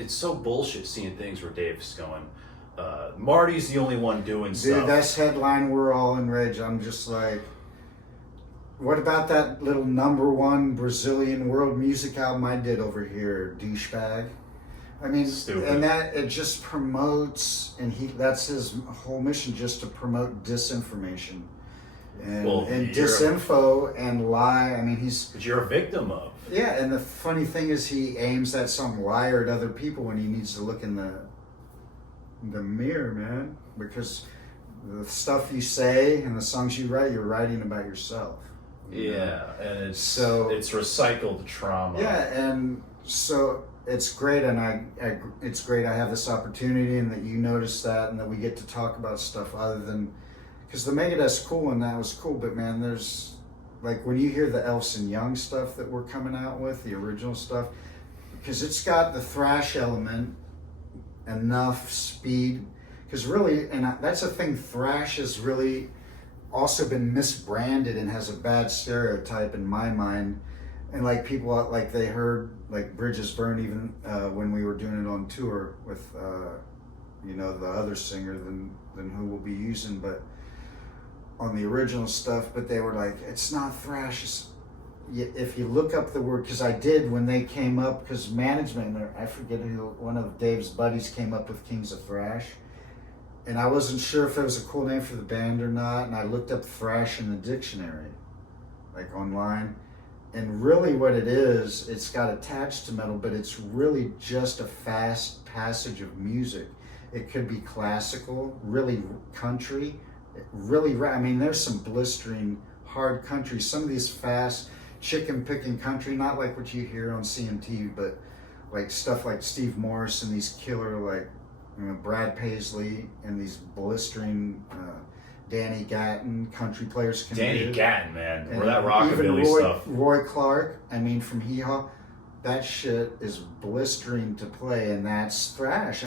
it's so bullshit seeing things where Dave's going, Marty's the only one doing stuff. Dude, that's headline We're All in Rage. I'm just like, what about that little #1 Brazilian world music album I did over here, douchebag? I mean, Stupid. And that it just promotes, and that's his whole mission, just to promote disinformation and disinfo and lie. I mean, But you're a victim of. Yeah, and the funny thing is, he aims at some liar at other people when he needs to look in the mirror, man. Because the stuff you say and the songs you write, you're writing about yourself. Yeah, and it's recycled trauma. Yeah, and so it's great, and it's great I have this opportunity, and that you notice that, and that we get to talk about stuff other than, because the Megadeth's cool, and that was cool, but man, there's, like, when you hear the Elson Young stuff that we're coming out with, the original stuff, because it's got the thrash element, enough speed, because really, and that's the thing, thrash has really also been misbranded and has a bad stereotype in my mind. And like people, like they heard like Bridges Burn even when we were doing it on tour with the other singer than who we'll be using, but on the original stuff. But they were like, it's not thrash. If you look up the word, because I did when they came up, because management, or I forget who, one of Dave's buddies came up with Kings of Thrash. And I wasn't sure if it was a cool name for the band or not. And I looked up thrash in the dictionary, like online. And really what it is, it's got attached to metal, but it's really just a fast passage of music. It could be classical, really country, really, I mean, there's some blistering hard country. Some of these fast chicken picking country, not like what you hear on CMT, but like stuff like Steve Morris and these killer, like, Brad Paisley and these blistering Danny Gatton country players can Danny do. Gatton, man. And Or that rockabilly stuff. Roy Clark, I mean, from Hee Haw, that shit is blistering to play, and that's thrash.